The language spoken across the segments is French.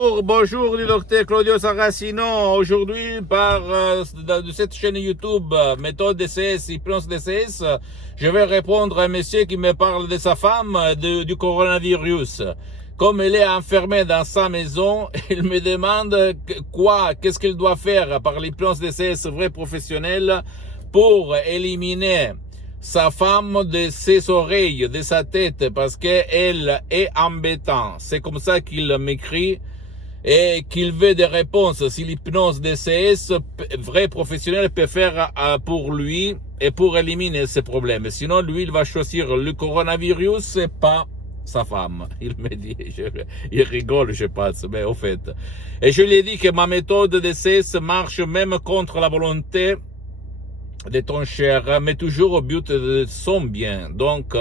Bonjour, le docteur Claudio Saracino. Aujourd'hui, de cette chaîne YouTube, méthode DCS, hypnose DCS, je vais répondre à un monsieur qui me parle de sa femme, du coronavirus. Comme elle est enfermée dans sa maison, il me demande qu'est-ce qu'il doit faire par l'hypnose DCS vrai professionnel pour éliminer sa femme de ses oreilles, de sa tête, parce qu'elle est embêtante. C'est comme ça qu'il m'écrit et qu'il veut des réponses si l'hypnose DCS vrai professionnel peut faire pour lui et pour éliminer ses problèmes. Sinon, lui, il va choisir le coronavirus et pas sa femme. Il me dit, il rigole, je pense, mais au fait. Et je lui ai dit que ma méthode DCS marche même contre la volonté de ton cher, mais toujours au but de son bien. Donc,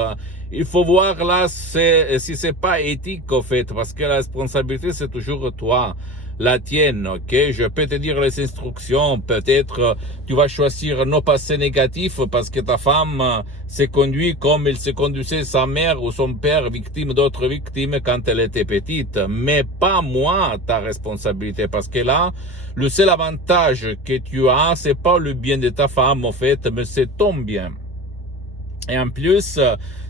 il faut voir là si c'est pas éthique, au fait, parce que la responsabilité, c'est toujours toi, la tienne, ok? Je peux te dire les instructions, peut-être tu vas choisir non passer négatif parce que ta femme s'est conduite comme il se conduisait sa mère ou son père, victime d'autres victimes quand elle était petite, mais pas moi, ta responsabilité, parce que là, le seul avantage que tu as, c'est pas le bien de ta femme, en fait, mais c'est ton bien. Et en plus,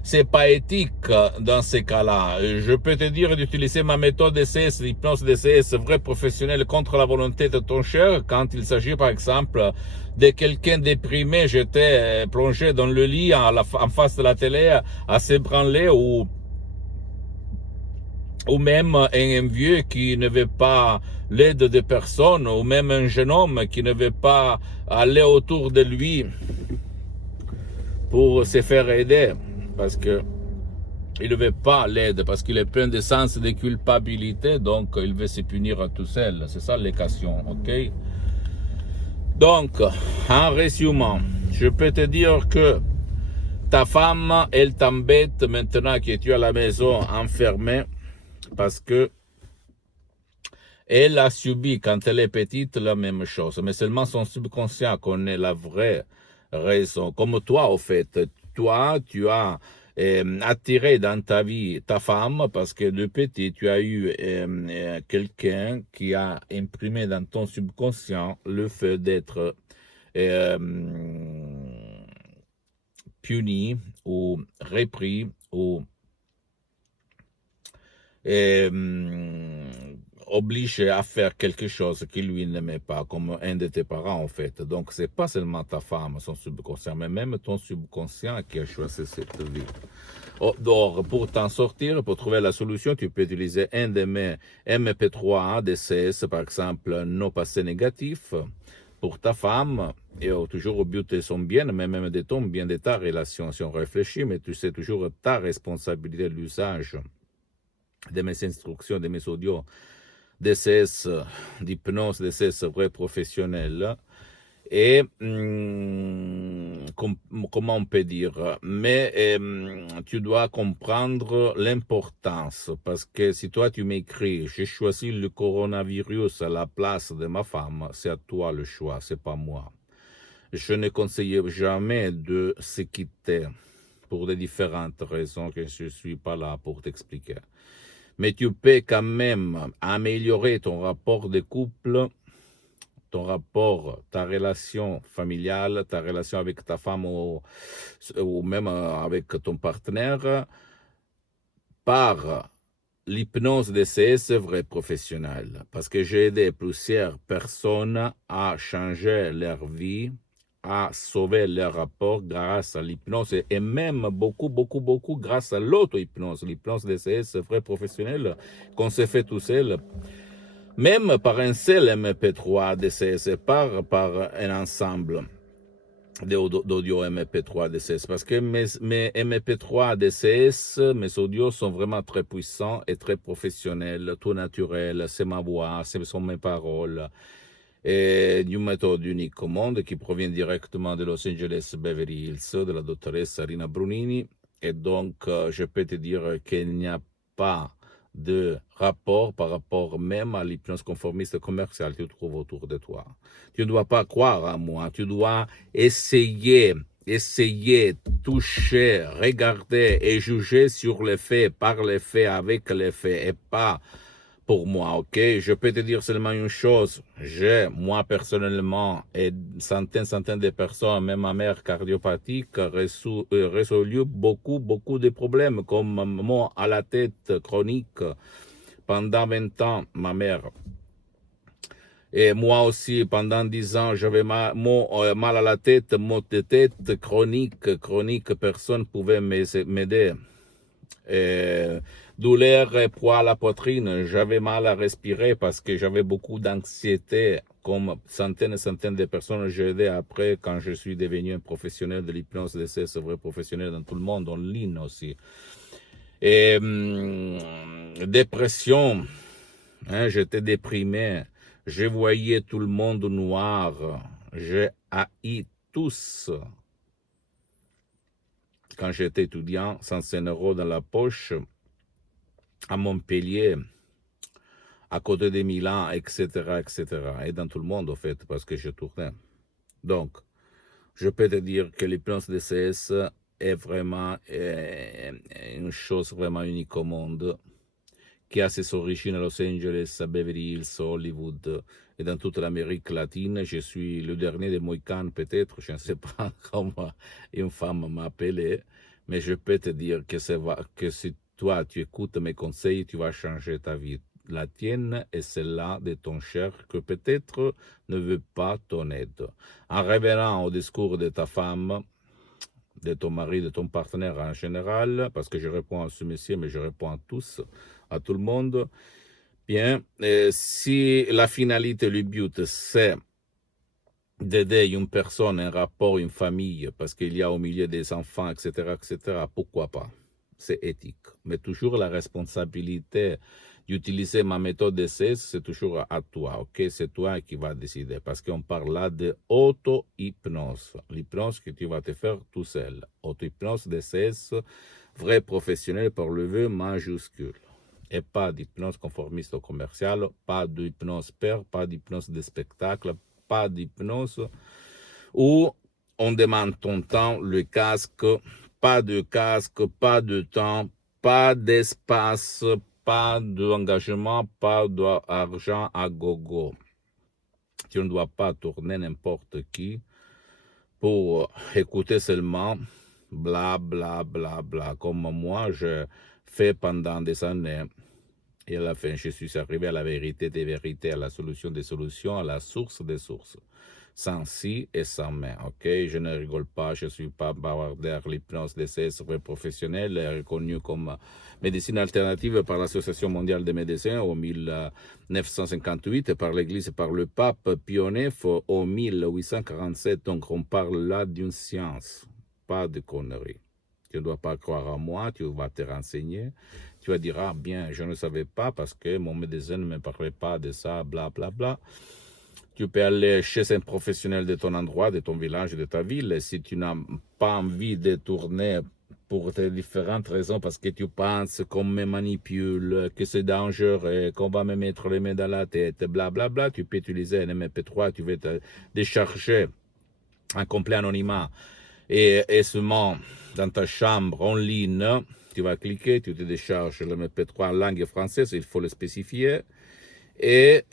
c'est pas éthique dans ces cas-là. Je peux te dire d'utiliser ma méthode DCS, l'hypnose DCS vrai professionnel contre la volonté de ton cher quand il s'agit par exemple de quelqu'un déprimé, j'étais plongé dans le lit en face de la télé à s'ébranler ou même un vieux qui ne veut pas l'aide de personne, ou même un jeune homme qui ne veut pas aller autour de lui pour se faire aider, parce que il ne veut pas l'aide, parce qu'il est plein de sens de culpabilité, donc il veut se punir tout seul. C'est ça l'équation, ok? Donc, en résumant, je peux te dire que ta femme, elle t'embête maintenant que tu es à la maison enfermée, parce que elle a subi, quand elle est petite, la même chose. Mais seulement son subconscient connaît la vraie raison. Comme toi, au fait. Toi, tu as attiré dans ta vie ta femme parce que de petit, tu as eu quelqu'un qui a imprimé dans ton subconscient le fait d'être euh, puni ou repris ou obligé à faire quelque chose qu'il lui n'aimait pas, comme un de tes parents en fait. Donc c'est pas seulement ta femme, son subconscient, mais même ton subconscient qui a choisi cette vie. Donc pour t'en sortir, pour trouver la solution, tu peux utiliser un de mes MP3 DCS, par exemple, non passé négatif, pour ta femme, et toujours au but de son bien, mais même de ton bien, de ta relation. Si on réfléchit, mais tu sais toujours ta responsabilité de l'usage de mes instructions, de mes audios DCS, d'hypnose DCS vrai professionnel. Et comment on peut dire, mais tu dois comprendre l'importance, parce que si toi tu m'écris, j'ai choisi le coronavirus à la place de ma femme, c'est à toi le choix, c'est pas moi. Je ne conseille jamais de se quitter pour de différentes raisons que je ne suis pas là pour t'expliquer. Mais tu peux quand même améliorer ton rapport de couple, ton rapport, ta relation familiale, ta relation avec ta femme ou même avec ton partenaire par l'hypnose DCS vrai professionnel. Parce que j'ai aidé plusieurs personnes à changer leur vie, à sauver leur rapport grâce à l'hypnose et même beaucoup grâce à l'auto-hypnose. L'hypnose DCS vrai professionnel qu'on se fait tout seul, même par un seul MP3 DCS, par un ensemble d'audio MP3 DCS, parce que mes MP3 DCS, mes audios sont vraiment très puissants et très professionnels, tout naturel, c'est ma voix, ce sont mes paroles, et d'une méthode unique au monde qui provient directement de Los Angeles Beverly Hills, de la doctoresse Rina Brunini, et donc je peux te dire qu'il n'y a pas de rapport par rapport même à l'hypnose conformiste commerciale que tu trouves autour de toi. Tu ne dois pas croire à moi, tu dois essayer, toucher, regarder et juger sur les faits, par les faits, avec les faits, et pas pour moi, ok? Je peux te dire seulement une chose. J'ai, moi personnellement, et centaines de personnes, même ma mère cardiopathique, résolu beaucoup de problèmes, comme moi à la tête chronique pendant 20 ans, ma mère. Et moi aussi, pendant 10 ans, j'avais mal à la tête, maux de tête chronique, personne ne pouvait m'aider. Douleur et poids à la poitrine, j'avais mal à respirer parce que j'avais beaucoup d'anxiété, comme centaines de personnes j'ai aidé après quand je suis devenu un professionnel de l'hypnose DCS, vrai professionnel dans tout le monde, en ligne aussi. Et dépression, hein, j'étais déprimé, je voyais tout le monde noir, j'ai haï tous. Quand j'étais étudiant, 105 € dans la poche, à Montpellier, à côté de Milan, etc., etc. Et dans tout le monde, en fait, parce que je tournais. Donc, je peux te dire que l'hypnose DCS est vraiment une chose vraiment unique au monde, qui a ses origines à Los Angeles, à Beverly Hills, Hollywood et dans toute l'Amérique latine. Je suis le dernier des Mohicans, peut-être, je ne sais pas comment une femme m'a appelé, mais je peux te dire que si toi, tu écoutes mes conseils, tu vas changer ta vie, la tienne et celle-là de ton cher que peut-être ne veut pas ton aide. En revenant au discours de ta femme, de ton mari, de ton partenaire en général, parce que je réponds à ce monsieur, mais je réponds à tous, à tout le monde. Bien, si la finalité, le but, c'est d'aider une personne, un rapport, une famille, parce qu'il y a au milieu des enfants, etc., pourquoi pas? C'est éthique. Mais toujours la responsabilité d'utiliser ma méthode d'essai, c'est toujours à toi, ok? C'est toi qui vas décider, parce qu'on parle là de auto-hypnose, l'hypnose que tu vas te faire tout seul. Auto-hypnose d'essai, vrai professionnel par le vœu majuscule. Et pas d'hypnose conformiste ou commerciale, pas d'hypnose pair, pas d'hypnose de spectacle, pas d'hypnose où on demande ton temps, le casque, pas de temps, pas d'espace, pas d'engagement, pas d'argent à gogo. Tu ne dois pas tourner n'importe qui pour écouter seulement bla bla bla bla, comme moi je fais pendant des années. Et à la fin, je suis arrivé à la vérité des vérités, à la solution des solutions, à la source des sources. Sans si et sans mais, ok? Je ne rigole pas, je ne suis pas bavardaire. L'hypnose d'essai professionnelle est reconnue comme médecine alternative par l'Association mondiale des médecins en 1958 et par l'Église et par le pape Pie IX en 1847. Donc on parle là d'une science, pas de conneries. Tu ne dois pas croire à moi, tu vas te renseigner. Tu vas dire, ah bien, je ne savais pas parce que mon médecin ne me parlait pas de ça, bla bla bla. Tu peux aller chez un professionnel de ton endroit, de ton village, de ta ville. Et si tu n'as pas envie de tourner pour des différentes raisons, parce que tu penses qu'on me manipule, que c'est dangereux, qu'on va me mettre les mains dans la tête, bla bla bla, tu peux utiliser un MP3, tu vas te décharger en complet anonymat et seulement dans ta chambre en ligne. Tu vas cliquer, tu te décharges le MP3 en langue française, il faut le spécifier. Et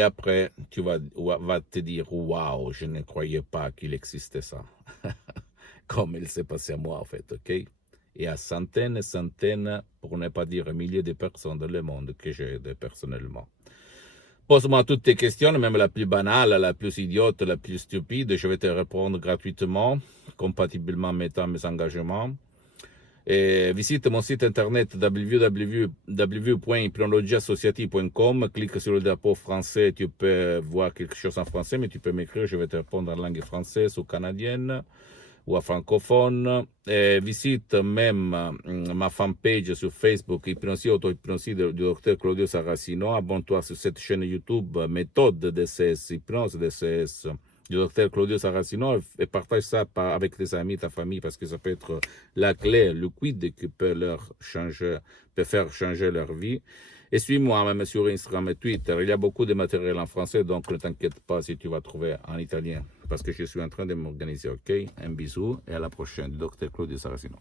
après, tu vas te dire, waouh, je ne croyais pas qu'il existait ça. Comme il s'est passé à moi, en fait, ok? Et à centaines, pour ne pas dire milliers de personnes dans le monde que j'ai aidé personnellement. Pose-moi toutes tes questions, même la plus banale, la plus idiote, la plus stupide. Je vais te répondre gratuitement, compatiblement mettant mes engagements. Et visite mon site internet www.hypnologieassociative.com. Clique sur le drapeau français, tu peux voir quelque chose en français, mais tu peux m'écrire, je vais te répondre en langue française ou canadienne ou à francophone. Et visite même ma fanpage sur Facebook, Hypnosie, Auto-Hypnosie du Dr Claudio Saracino. Abonne-toi sur cette chaîne YouTube, méthode DCS, hypnose DCS du Dr Claudio Saracino, et partage ça avec tes amis, ta famille, parce que ça peut être la clé, le quid qui peut faire changer leur vie. Et suis-moi même sur Instagram et Twitter. Il y a beaucoup de matériel en français, donc ne t'inquiète pas si tu vas trouver en italien, parce que je suis en train de m'organiser, ok? Un bisou et à la prochaine, Dr Claudio Saracino.